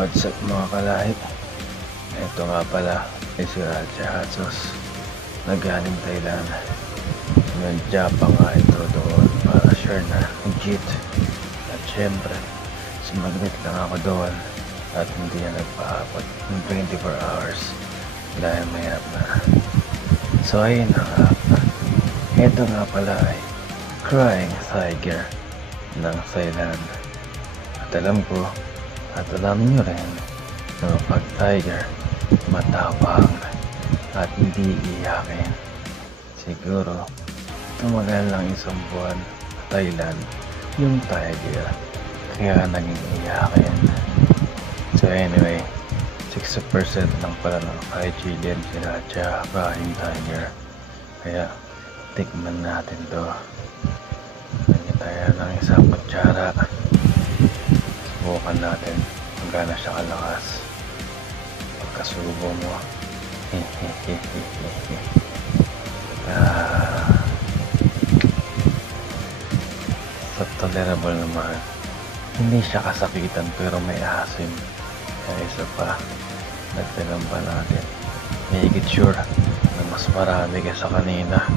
What's up mga kalahit? Ito nga pala ay si Raja Hatsos na galing Thailand. Nandiya pa nga ito doon para share na legit. At syempre, sumaglit lang ako doon at hindi na nagpaabot ng 24 hours dahil mayroon na. So ayun na nga. Ito nga pala ay Crying Tiger ng Thailand. At alam ko at alam nyo rin na pag tiger, matapang at hindi iyakin. Siguro, tumagal lang isang buwan sa Thailand yung tiger, kaya naging iyakin. So anyway, 60% lang pala ng Thai si Raja Crying Tiger. Kaya, tikman natin to. Lagyan tayo ng isang kutsara. Subukan natin kung gaano siya kalakas pagkasubo mo. So tolerable naman, hindi siya kasakitan pero may asim. Kaya isa pa, nagtagan pa natin, higit sure na mas marami kaysa kanina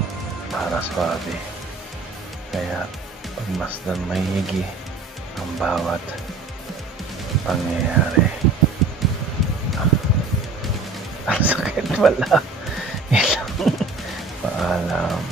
para swabe. Kaya pagmasdan mahigi ang bawat pangyayari. Ang sakit pala. Paalam.